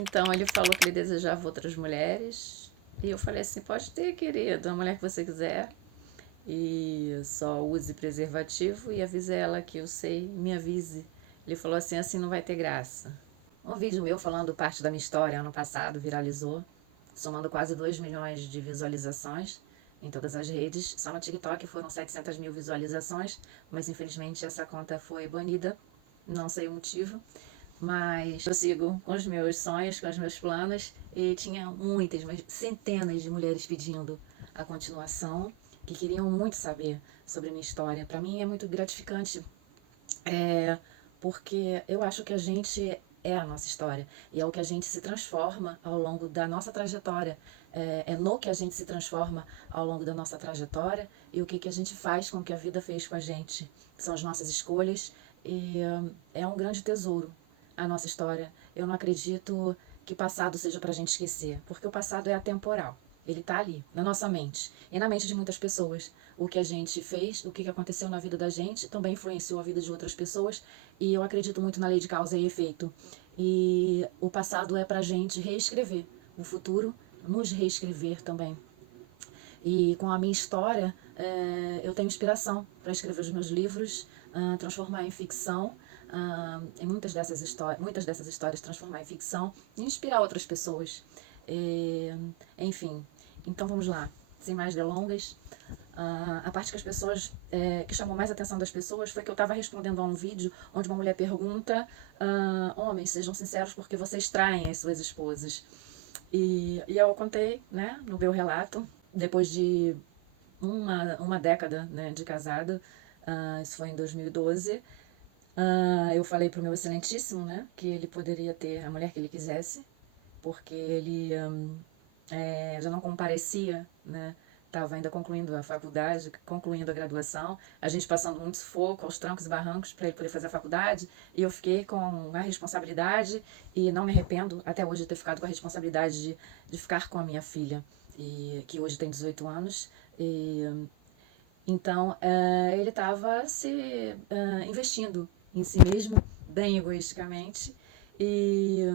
Então ele falou que ele desejava outras mulheres. E eu falei assim: pode ter, querido, a mulher que você quiser. E só use preservativo e avise ela que eu sei, me avise. Ele falou assim: assim não vai ter graça. Um vídeo meu falando parte da minha história ano passado viralizou, somando quase 2 milhões de visualizações em todas as redes. Só no TikTok foram 700 mil visualizações, mas infelizmente essa conta foi banida, não sei o motivo. Mas eu sigo com os meus sonhos, com os meus planos, e tinha muitas, mas centenas de mulheres pedindo a continuação, que queriam muito saber sobre a minha história. Para mim é muito gratificante, porque eu acho que a gente é a nossa história e é o que a gente se transforma ao longo da nossa trajetória. É no que a gente se transforma ao longo da nossa trajetória e o que a gente faz com o que a vida fez com a gente. São as nossas escolhas e é um grande tesouro a nossa história. Eu não acredito que passado seja para a gente esquecer, porque o passado é atemporal. Ele está ali, na nossa mente e na mente de muitas pessoas. O que a gente fez, o que aconteceu na vida da gente, também influenciou a vida de outras pessoas. E eu acredito muito na lei de causa e efeito. E o passado é pra gente reescrever. O futuro, nos reescrever também. E com a minha história, eu tenho inspiração para escrever os meus livros, transformar em ficção. Em muitas dessas histórias transformar em ficção e inspirar outras pessoas. Enfim, então vamos lá, sem mais delongas. A parte que as pessoas que chamou mais a atenção das pessoas foi que eu estava respondendo a um vídeo onde uma mulher pergunta: homens, sejam sinceros porque vocês traem as suas esposas. E eu contei, né, no meu relato, depois de uma década, né, de casada, isso foi em 2012. Eu falei pro meu excelentíssimo, né, que ele poderia ter a mulher que ele quisesse, porque ele já não comparecia, né? Estava ainda concluindo a faculdade, concluindo a graduação, a gente passando muito sufoco, aos trancos e barrancos para ele poder fazer a faculdade, e eu fiquei com a responsabilidade, e não me arrependo até hoje de ter ficado com a responsabilidade de ficar com a minha filha, e que hoje tem 18 anos, e então ele estava se investindo em si mesmo, bem egoisticamente, e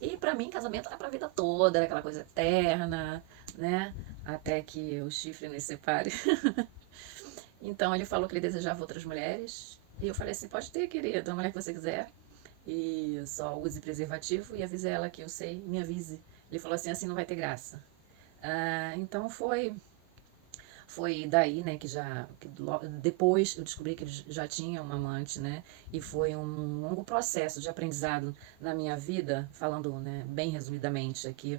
e pra mim, casamento era pra vida toda, era aquela coisa eterna, né? Até que o chifre nos separe. Então ele falou que ele desejava outras mulheres. E eu falei assim: pode ter, querido, a mulher que você quiser. E só use preservativo e avise ela que eu sei, me avise. Ele falou assim: assim não vai ter graça. Então foi daí, né, depois eu descobri que ele já tinha uma amante, né, e foi um longo processo de aprendizado na minha vida, falando, né, bem resumidamente aqui,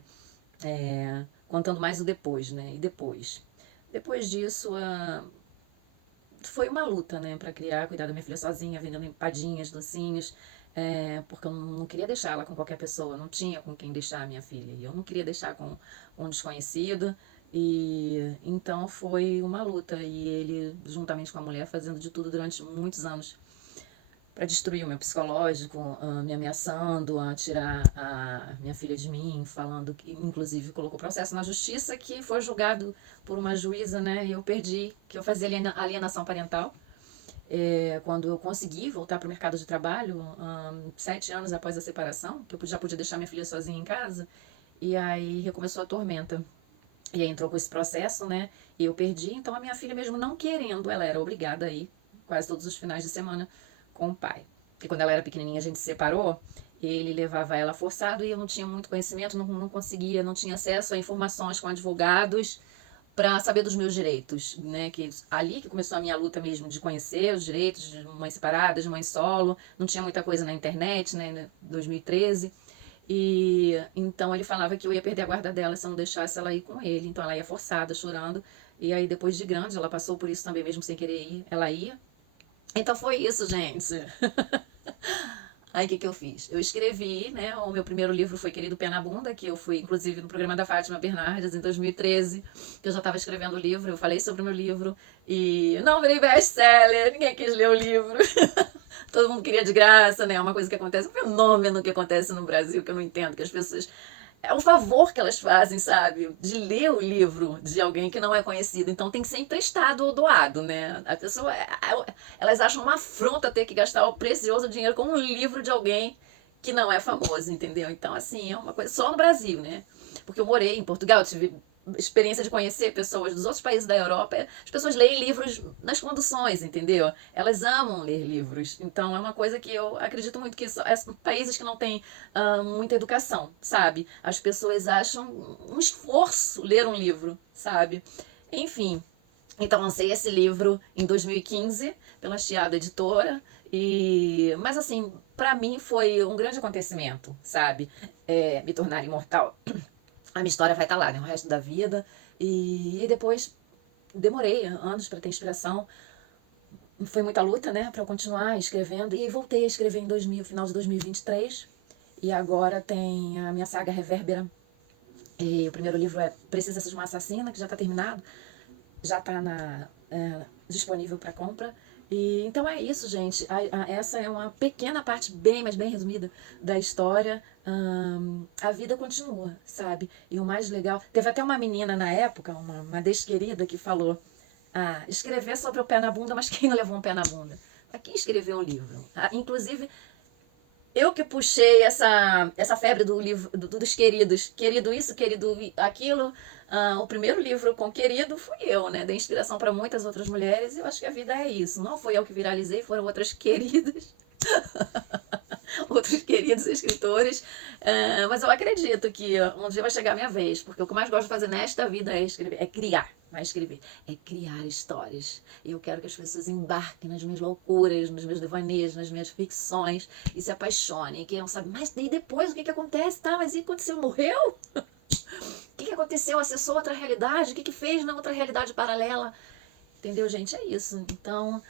contando mais o depois, né, e depois disso, foi uma luta, né, para cuidar da minha filha sozinha, vendendo empadinhas, docinhos, porque eu não queria deixar ela com qualquer pessoa, não tinha com quem deixar a minha filha, e eu não queria deixar com um desconhecido, e então foi uma luta, e ele, juntamente com a mulher, fazendo de tudo durante muitos anos para destruir o meu psicológico, me ameaçando a tirar a minha filha de mim, falando que, inclusive, colocou processo na justiça que foi julgado por uma juíza, né? E eu perdi, que eu fazia alienação parental. Quando eu consegui voltar para o mercado de trabalho, 7 anos após a separação, que eu já podia deixar minha filha sozinha em casa, e aí recomeçou a tormenta. E aí entrou com esse processo, né? E eu perdi, então a minha filha, mesmo não querendo, ela era obrigada a ir quase todos os finais de semana com o pai. E quando ela era pequenininha, a gente se separou, ele levava ela forçado e eu não tinha muito conhecimento, não conseguia, não tinha acesso a informações com advogados para saber dos meus direitos, né? Que ali que começou a minha luta mesmo de conhecer os direitos de mães separadas, de mãe solo, não tinha muita coisa na internet, né? 2013. E então ele falava que eu ia perder a guarda dela se eu não deixasse ela ir com ele. Então ela ia forçada, chorando. E aí depois de grande, ela passou por isso também, mesmo sem querer ir, ela ia. Então foi isso, gente. Aí o que eu fiz? Eu escrevi, né? O meu primeiro livro foi Querido Pé na Bunda, que eu fui, inclusive, no programa da Fátima Bernardes em 2013, que eu já estava escrevendo o livro, eu falei sobre o meu livro, e não virei best-seller, ninguém quis ler o livro. Todo mundo queria de graça, né? É uma coisa que acontece, um fenômeno que acontece no Brasil, que eu não entendo, que as pessoas... É um favor que elas fazem, sabe? De ler o livro de alguém que não é conhecido. Então tem que ser emprestado ou doado, né? A pessoa... Elas acham uma afronta ter que gastar o precioso dinheiro com um livro de alguém que não é famoso, entendeu? Então, assim, é uma coisa só no Brasil, né? Porque eu morei em Portugal, eu tive experiência de conhecer pessoas dos outros países da Europa. As pessoas leem livros nas conduções, entendeu? Elas amam ler livros. Então, é uma coisa que eu acredito muito que países que não têm muita educação, sabe? As pessoas acham um esforço ler um livro, sabe? Enfim. Então, lancei esse livro em 2015 pela Chiado Editora. Mas, assim, para mim foi um grande acontecimento, sabe? Me tornar imortal. A minha história vai estar lá, né? O resto da vida. E depois demorei anos para ter inspiração. Foi muita luta, né? Para eu continuar escrevendo. E voltei a escrever em 2000, final de 2023. E agora tem a minha saga Revérbera. E o primeiro livro é Precisa Ser uma Assassina, que já está terminado. Já está disponível para compra. E então é isso, gente. Essa é uma pequena parte, bem, mas bem resumida, da história. A vida continua, sabe? E o mais legal. Teve até uma menina na época, uma desquerida, que falou: escrever sobre o pé na bunda, mas quem não levou um pé na bunda? Para quem escreveu o livro? Inclusive, eu que puxei essa febre do livro dos queridos. Querido isso, querido aquilo. O primeiro livro com querido fui eu, né? Dei inspiração para muitas outras mulheres e eu acho que a vida é isso. Não foi eu que viralizei, foram outras queridas. Outros queridos escritores. Mas eu acredito que um dia vai chegar a minha vez, porque o que eu mais gosto de fazer nesta vida é escrever, é criar. Não é escrever, é criar histórias. E eu quero que as pessoas embarquem nas minhas loucuras, nos meus devaneios, nas minhas ficções e se apaixonem. E queiram saber, mas e depois o que acontece? Tá, mas e aconteceu? Morreu? O que aconteceu? Acessou outra realidade? O que fez na outra realidade paralela? Entendeu, gente? É isso. Então,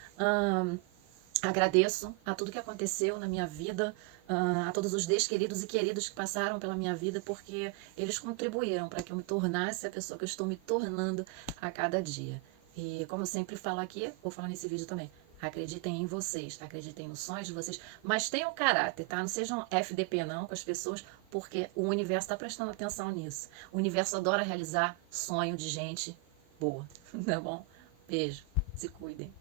agradeço a tudo que aconteceu na minha vida, a todos os desqueridos e queridos que passaram pela minha vida, porque eles contribuíram para que eu me tornasse a pessoa que eu estou me tornando a cada dia. E como eu sempre falo aqui, vou falar nesse vídeo também, acreditem em vocês, acreditem nos sonhos de vocês, mas tenham caráter, tá? Não sejam FDP não com as pessoas, porque o universo está prestando atenção nisso. O universo adora realizar sonho de gente boa, tá bom? Beijo, se cuidem.